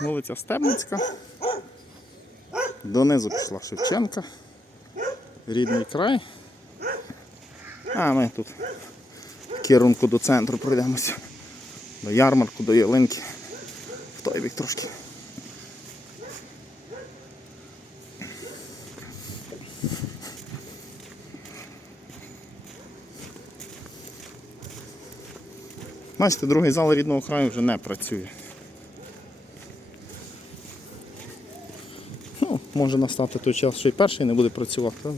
Вулиця Стебницька. Донизу пішла Шевченка. Рідний край. А ми тут в керунку до центру пройдемося. До ярмарку, до ялинки. В той бік трошки. Бачите, другий зал рідного краю вже не працює. Може настати той час, що і перший не буде працювати, але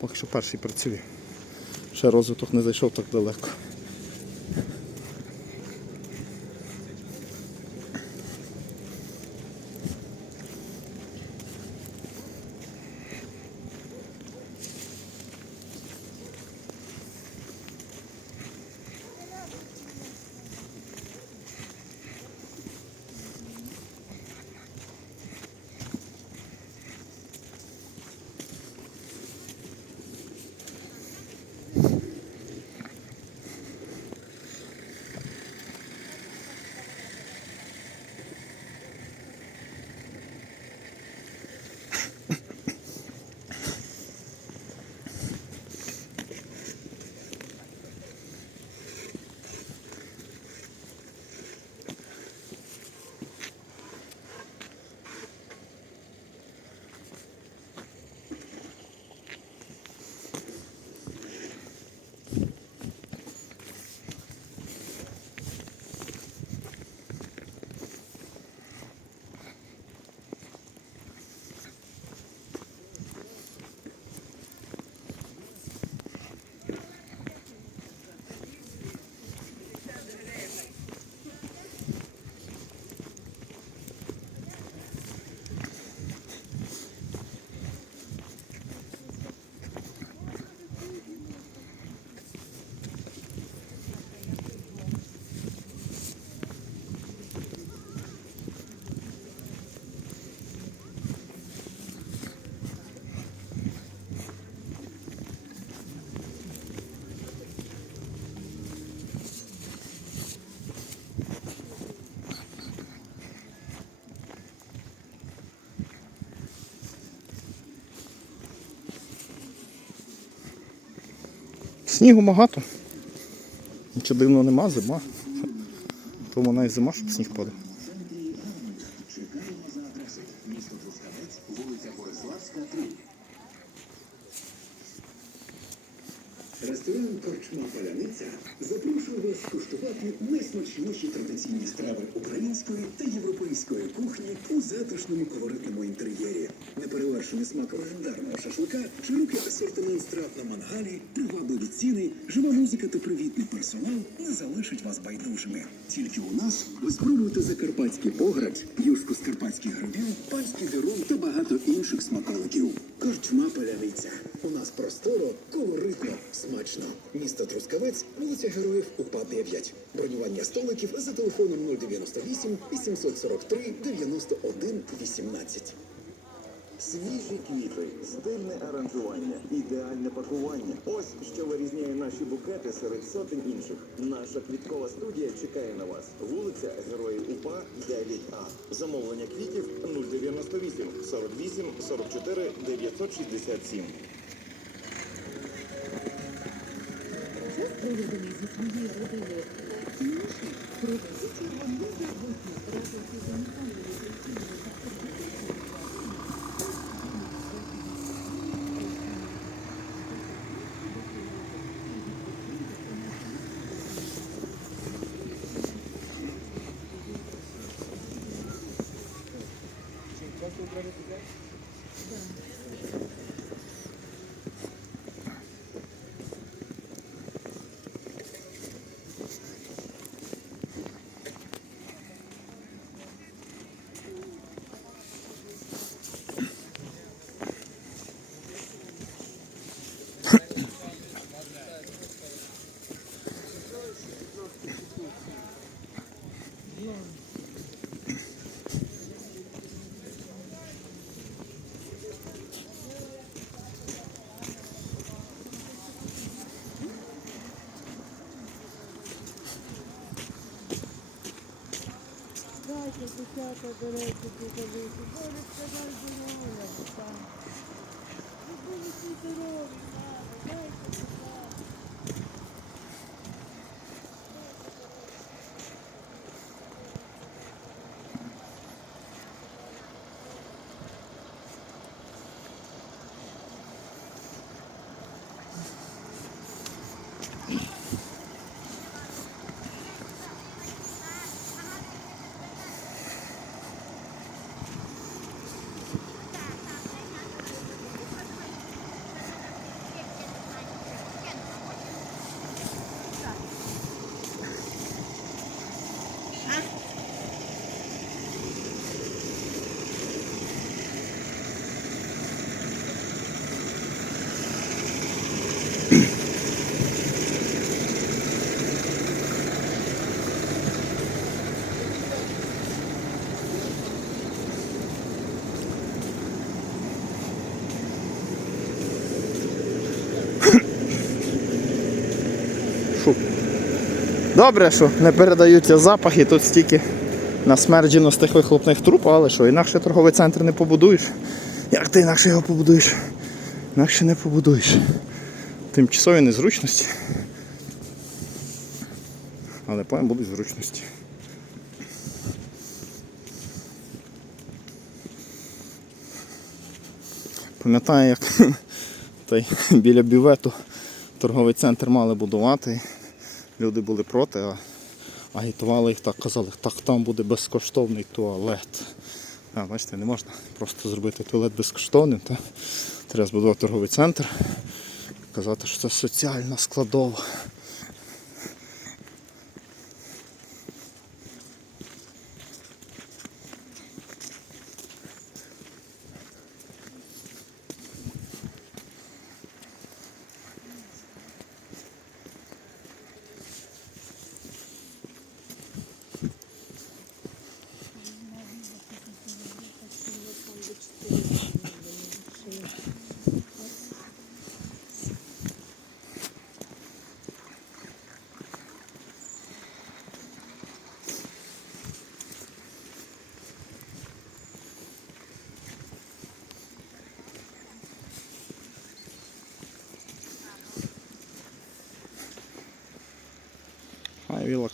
поки що перший працює. Ще розвиток не зайшов так далеко. Снігу багато. Нічого дивного нема, зима. То вона і зима, щоб сніг падав. Ресторан Корчма Поляниця запрошує вас скуштувати найсмачніші традиційні страви української та європейської кухні у затишному колоритному інтер'єрі. Неперевершений смак легендарного шашлика, широкий асортимент страв на мангалі, привабливі ціни, жива музика та привітний персонал не залишать вас байдужими. Тільки у нас ви спробуєте закарпатський пограч, юшку з карпатських грибів, панський дерун та багато інших смаколиків. Корчма Поляниця. У нас просторо, колоритно, смачно. Місто Трускавець, вулиця Героїв, УПА 9. Бронювання столиків за телефоном 098 843 91 18. Свіжі квіти, стильне аранжування, ідеальне пакування. Ось що вирізняє наші букети серед сотень інших. Наша квіткова студія чекає на вас. Вулиця Героїв УПА 9А. Замовлення квітів 098 48 44 967. Час проведений зі своєю родиною цінніші пропозиції вам не забутні разом із унікальними дівчата, до речі, тут додали. Боже, сказав здоров'я, бо там. Ви були всі Добре, що не передаються запахи, тут стільки насмерджено з тих вихлопних труб, але що, інакше торговий центр не побудуєш. Як ти інакше його побудуєш? Інакше не побудуєш. Тимчасові незручності. Але потім будуть зручності. Пам'ятаю, як той, біля бювету торговий центр мали будувати. Люди були проти, а агітували їх так, казали, так там буде безкоштовний туалет. А, бачите, не можна просто зробити туалет безкоштовним. Та? Треба збудувати торговий центр, казати, що це соціальна складова. А, віла.